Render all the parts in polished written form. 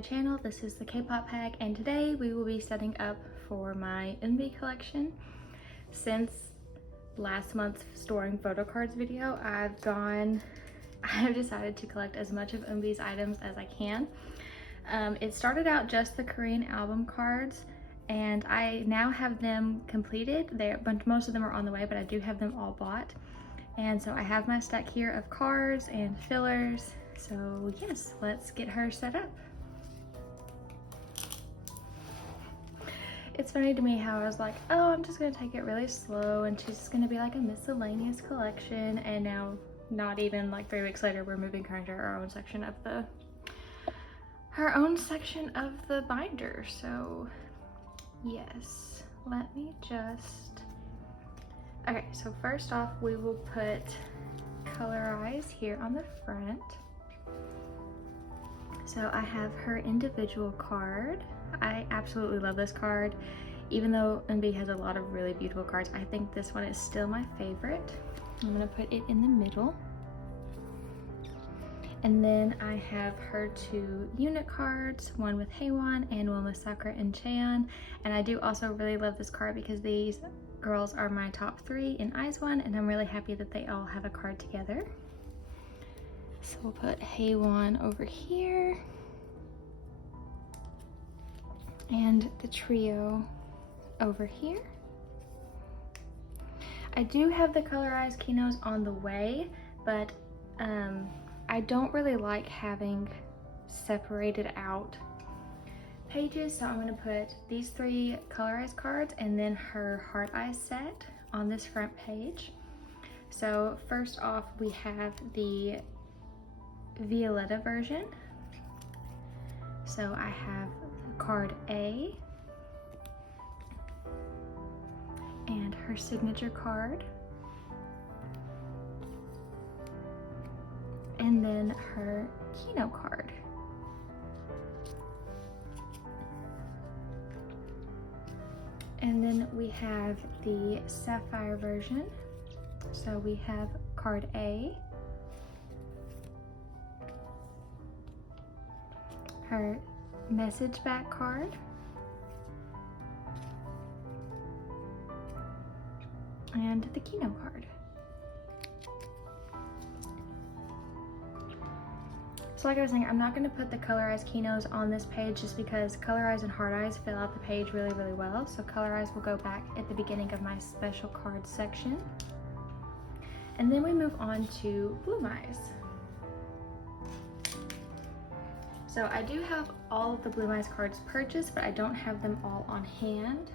my channel. This is the K-pop hag, and today we will be setting up for my Eunbi collection. Since last month's storing photo cards video, I have decided to collect as much of Eunbi's items as I can. It started out just the Korean album cards, and I now have them completed. Most of them are on the way, but I do have them all bought. And so I have my stack here of cards and fillers. So yes, let's get her set up. It's funny to me how I was like, oh, I'm just gonna take it really slow and she's just gonna be like a miscellaneous collection, and now not even like 3 weeks later we're moving her into her own section of the binder. So yes, let me just, okay, so first off we will put Colorize here on the front. So I have her individual card. I absolutely love this card. Even though Eunbi has a lot of really beautiful cards, I think this one is still my favorite. I'm gonna put it in the middle. And then I have her 2 unit cards, one with Haewon and one with Sakura and Cheon. And I do also really love this card because these girls are my top 3 in IZ*ONE, and I'm really happy that they all have a card together. So we'll put Haewon over here and the trio over here. I do have the Colorize Kinos on the way, but I don't really like having separated out pages, so I'm going to put these 3 Colorize cards and then her Heart Eyes set on this front page. So first off we have the Violetta version. So I have card A and her signature card, and then her Kino card. And then we have the Sapphire version. So we have card A, her message back card, and the Kino card. So like I was saying, I'm not going to put the Colorize Kinos on this page just because Colorize and Heart Eyes fill out the page really, really well. So Colorize will go back at the beginning of my special cards section. And then we move on to Bloom Eyes. So I do have all of the Bloom Eyes cards purchased, but I don't have them all on hand.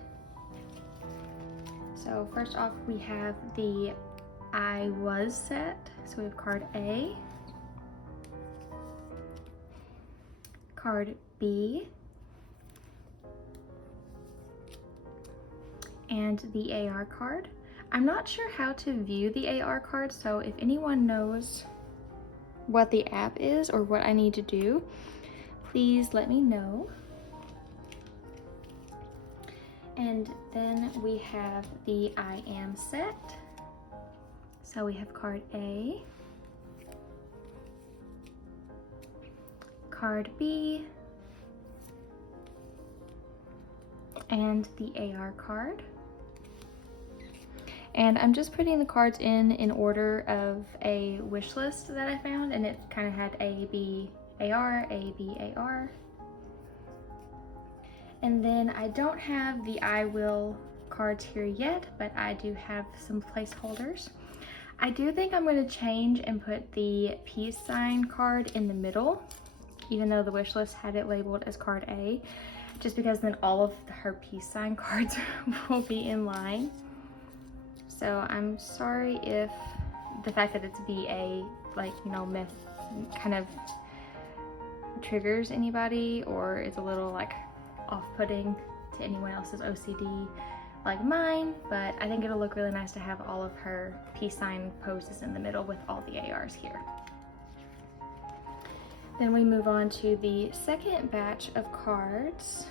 So first off we have the I Was set. So we have card A, card B, and the AR card. I'm not sure how to view the AR card, so if anyone knows what the app is or what I need to do, please let me know. And then we have the I Am set. So we have card A, card B, and the AR card. And I'm just putting the cards in order of a wish list that I found, and it kind of had A, B, AR, A, B, AR. And then I don't have the I Will cards here yet, but I do have some placeholders. I do think I'm going to change and put the peace sign card in the middle, even though the wish list had it labeled as card A, just because then all of her peace sign cards will be in line. So I'm sorry if the fact that it's BA, like, you know, kind of triggers anybody or is a little like off-putting to anyone else's OCD like mine, but I think it'll look really nice to have all of her peace sign poses in the middle with all the ARs here. Then we move on to the second batch of cards.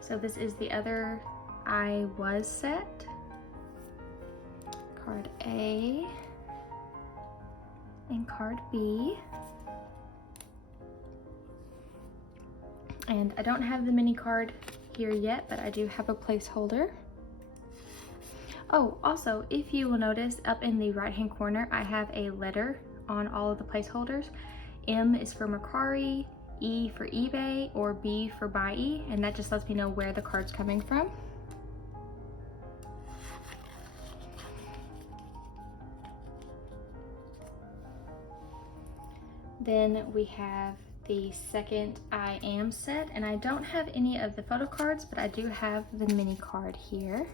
So this is the other I Was set. Card A and card B. And I don't have the mini card here yet, but I do have a placeholder. Oh, also, if you will notice up in the right hand corner, I have a letter on all of the placeholders. M is for Mercari, E for eBay, or B for Buy, and that just lets me know where the card's coming from. Then we have the second I Am set, and I don't have any of the photo cards, but I do have the mini card here.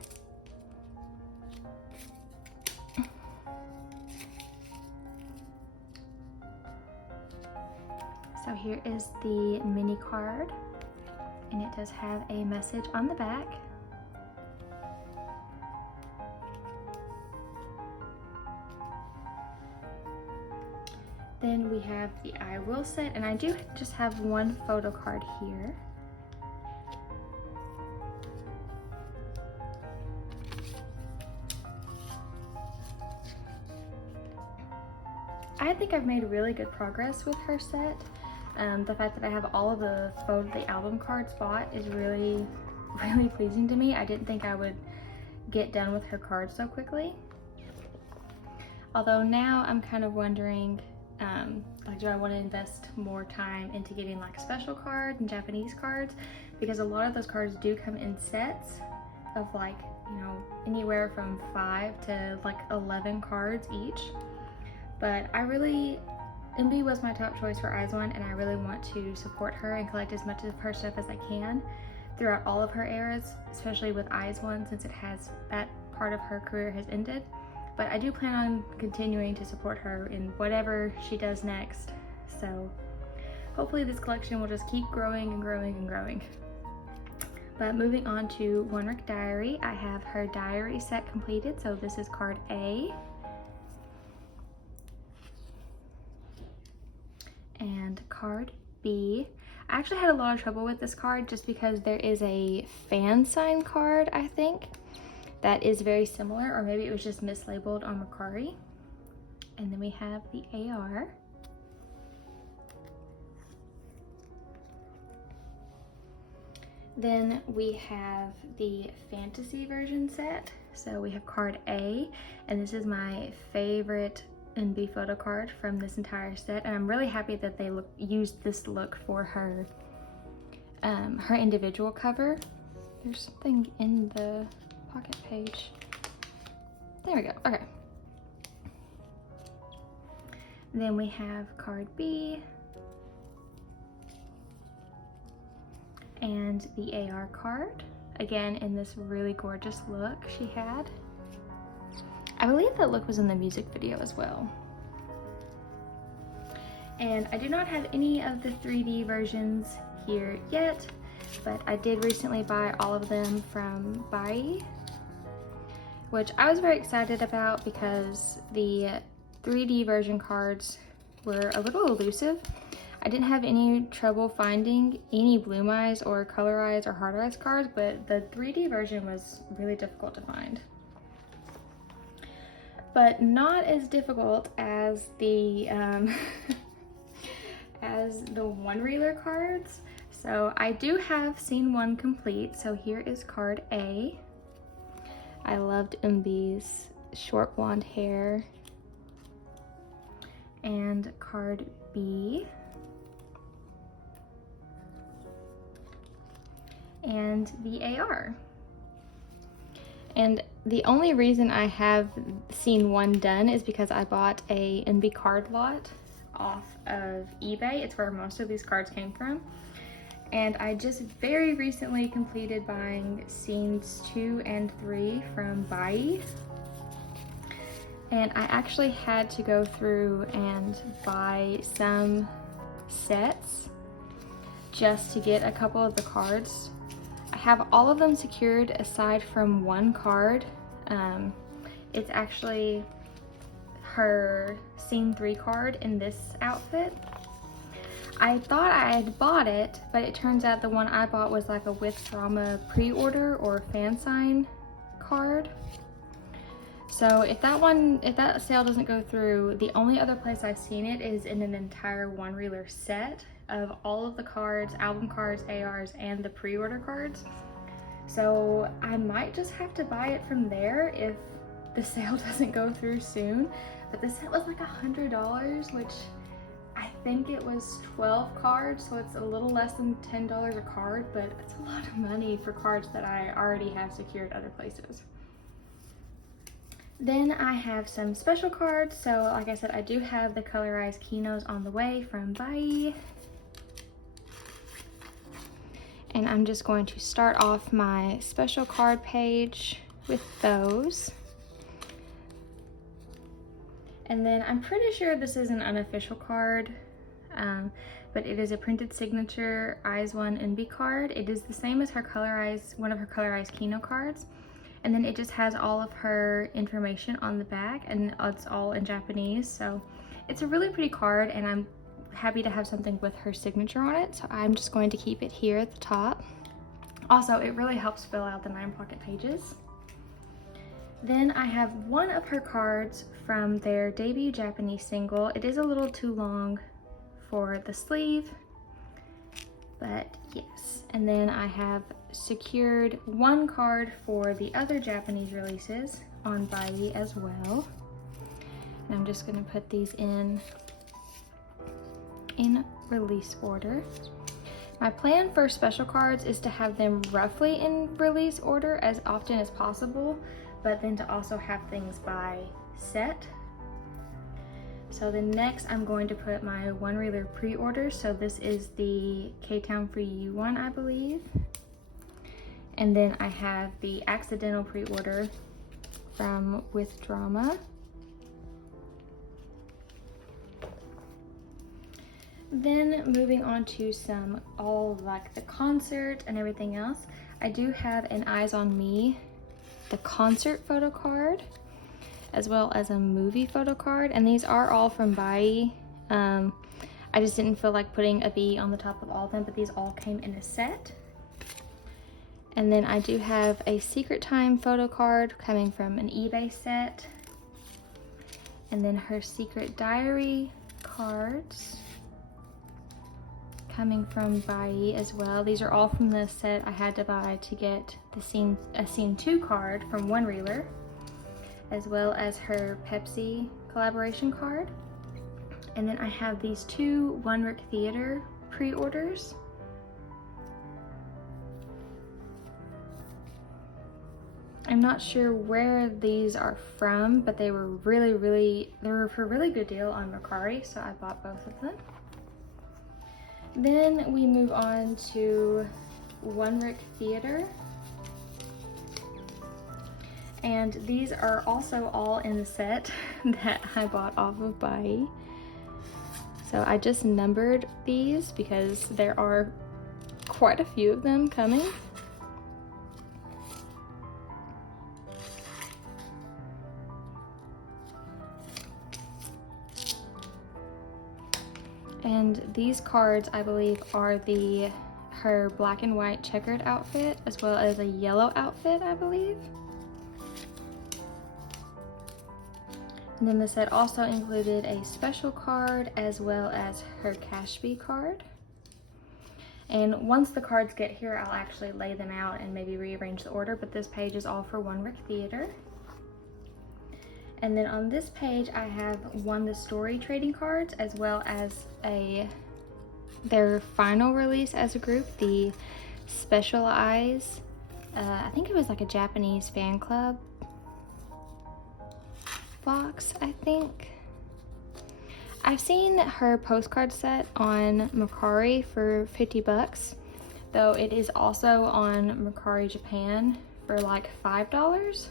So here is the mini card, and it does have a message on the back. Then we have the I Will set, and I do just have one photo card here. I think I've made really good progress with her set. The fact that I have all of the album cards bought is really pleasing to me. I didn't think I would get done with her cards so quickly. Although now I'm kind of wondering, like, do I want to invest more time into getting like special cards and Japanese cards? Because a lot of those cards do come in sets of like, you know, anywhere from 5 to like 11 cards each. But Eunbi was my top choice for IZ*ONE, and I really want to support her and collect as much of her stuff as I can throughout all of her eras, especially with IZ*ONE, since that part of her career has ended. But I do plan on continuing to support her in whatever she does next. So hopefully this collection will just keep growing and growing and growing. But moving on to One Rick Diary, I have her diary set completed. So this is card A. And card B. I actually had a lot of trouble with this card just because there is a fan sign card, I think, that is very similar, or maybe it was just mislabeled on Mercari. And then we have the AR. Then we have the fantasy version set. So we have card A, and this is my favorite Eunbi photo card from this entire set, and I'm really happy that they used this look for her her individual cover. There's something in the pocket page. There we go. Okay. Then we have card B and the AR card, again in this really gorgeous look she had. I believe that look was in the music video as well. And I do not have any of the 3D versions here yet, but I did recently buy all of them from Buy, which I was very excited about because the 3D version cards were a little elusive. I didn't have any trouble finding any Bloom Eyes or Color Eyes or Hard Eyes cards, but the 3D version was really difficult to find. But not as difficult as the as the one reeler cards. So I do have scene 1 complete. So here is card A. I loved Eunbi's short blonde hair. And card B. And the AR. And the only reason I have scene 1 done is because I bought a Eunbi card lot off of eBay. It's where most of these cards came from. And I just very recently completed buying scenes 2 and 3 from Buy. And I actually had to go through and buy some sets just to get a couple of the cards. I have all of them secured aside from one card. It's actually her scene 3 card in this outfit. I thought I had bought it, but it turns out the one I bought was like a With Drama pre-order or fan sign card. So if that sale doesn't go through, the only other place I've seen it is in an entire one reeler set, of all of the cards, album cards, ARs, and the pre-order cards. So I might just have to buy it from there if the sale doesn't go through soon. But the set was like $100, which I think it was 12 cards, so it's a little less than $10 a card, but it's a lot of money for cards that I already have secured other places. Then I have some special cards. So like I said, I do have the colorized Kinos on the way from Bai. And I'm just going to start off my special card page with those. And then I'm pretty sure this is an unofficial card, but it is a printed signature Eyes1 Eunbi card. It is the same as her colorized, one of her colorized Kino cards. And then it just has all of her information on the back, and it's all in Japanese. So it's a really pretty card, and I'm happy to have something with her signature on it. So I'm just going to keep it here at the top. Also, it really helps fill out the 9 pocket pages. Then I have one of her cards from their debut Japanese single. It is a little too long for the sleeve, but yes. And then I have secured one card for the other Japanese releases on Bai as well. And I'm just gonna put these in release order. My plan for special cards is to have them roughly in release order as often as possible, but then to also have things by set. So then next I'm going to put my one reeler pre-order. So this is the K-Town for You one, I believe. And then I have the accidental pre-order from With Drama. Then moving on to some all like the concert and everything else. I do have an Eyes on Me, the concert photo card, as well as a movie photo card. And these are all from Bai. I just didn't feel like putting a B on the top of all of them, but these all came in a set. And then I do have a Secret Time photo card coming from an eBay set. And then her Secret Diary cards coming from Bai as well. These are all from the set I had to buy to get a Scene 2 card from One Reeler, as well as her Pepsi collaboration card. And then I have these 2 One Rick Theater pre-orders. I'm not sure where these are from, but they were for a really good deal on Mercari, so I bought both of them. Then we move on to One Rick Theater. And these are also all in the set that I bought off of Bai. So I just numbered these because there are quite a few of them coming. And these cards, I believe, are her black and white checkered outfit, as well as a yellow outfit, I believe. And then the set also included a special card, as well as her Cashby card. And once the cards get here, I'll actually lay them out and maybe rearrange the order, but this page is all for One Rick Theater. And then on this page, I have the story trading cards, as well as their final release as a group, the Special Eyes. I think it was like a Japanese fan club box, I think. I've seen her postcard set on Mercari for 50 bucks, though it is also on Mercari Japan for like $5.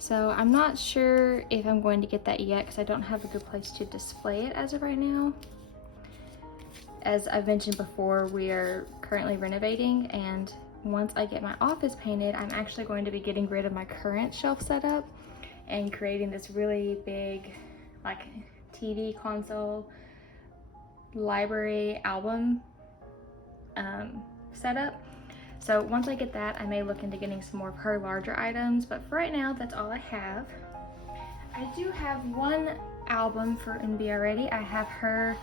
So I'm not sure if I'm going to get that yet because I don't have a good place to display it as of right now. As I've mentioned before, we are currently renovating, and once I get my office painted, I'm actually going to be getting rid of my current shelf setup and creating this really big like TV console library album setup. So once I get that, I may look into getting some more of her larger items, but for right now, that's all I have. I do have one album for Eunbi already. I have her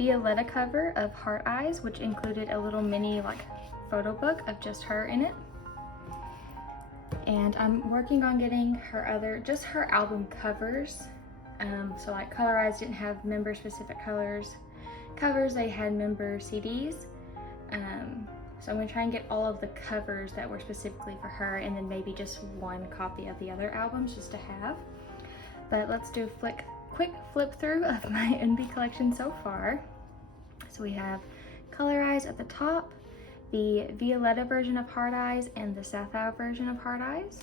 Violetta cover of Heart Eyes, which included a little mini like photo book of just her in it. And I'm working on getting her just her album covers. So like Color Eyes didn't have member specific covers, they had member CDs. So I'm gonna try and get all of the covers that were specifically for her, and then maybe just one copy of the other albums just to have. But let's do a quick flip through of my Eunbi collection so far. So we have Color Eyes at the top, the Violetta version of Heart Eyes, and the Sapphire version of Heart Eyes.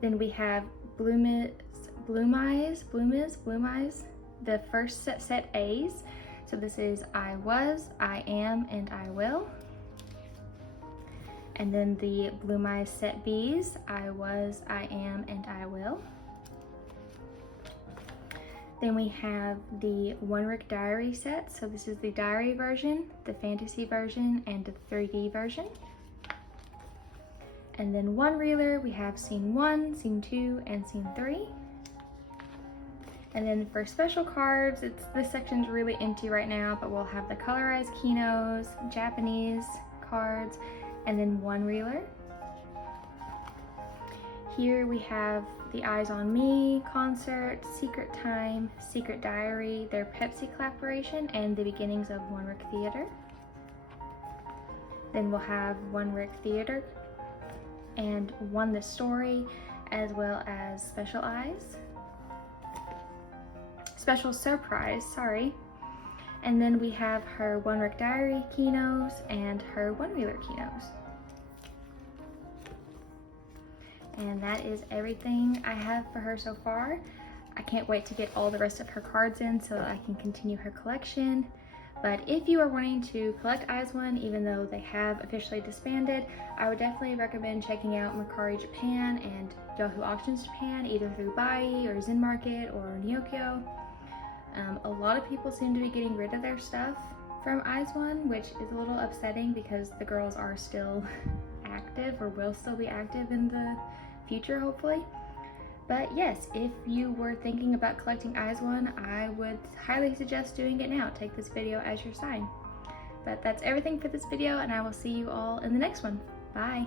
Then we have Bloom Eyes, the first set A's. So this is I Was, I Am, and I Will. And then the Bloom Eyes set B's, I Was, I Am, and I Will. Then we have the One Rick Diary set. So this is the diary version, the fantasy version, and the 3D version. And then one reeler, we have scene 1, scene 2, and scene 3. And then for special cards, this section's really empty right now, but we'll have the Color Eyes Kinos, Japanese cards, and then one reeler. Here we have the Eyes on Me concert, Secret Time, Secret Diary, their Pepsi collaboration, and the beginnings of One Rick Theater. Then we'll have One Rick Theater and One the Story, as well as Special Eyes. Special Surprise, sorry. And then we have her One Rick Diary Kinos and her One Reeler Kinos. And that is everything I have for her so far. I can't wait to get all the rest of her cards in so that I can continue her collection. But if you are wanting to collect IZ*ONE, even though they have officially disbanded, I would definitely recommend checking out Mercari Japan and Yahoo Auctions Japan, either through Bai or Zen Market or Nyokyo. A lot of people seem to be getting rid of their stuff from IZ*ONE, which is a little upsetting because the girls are still active, or will still be active in the future, hopefully. But yes, if you were thinking about collecting IZ*ONE, I would highly suggest doing it now. Take this video as your sign. But that's everything for this video, and I will see you all in the next one. Bye!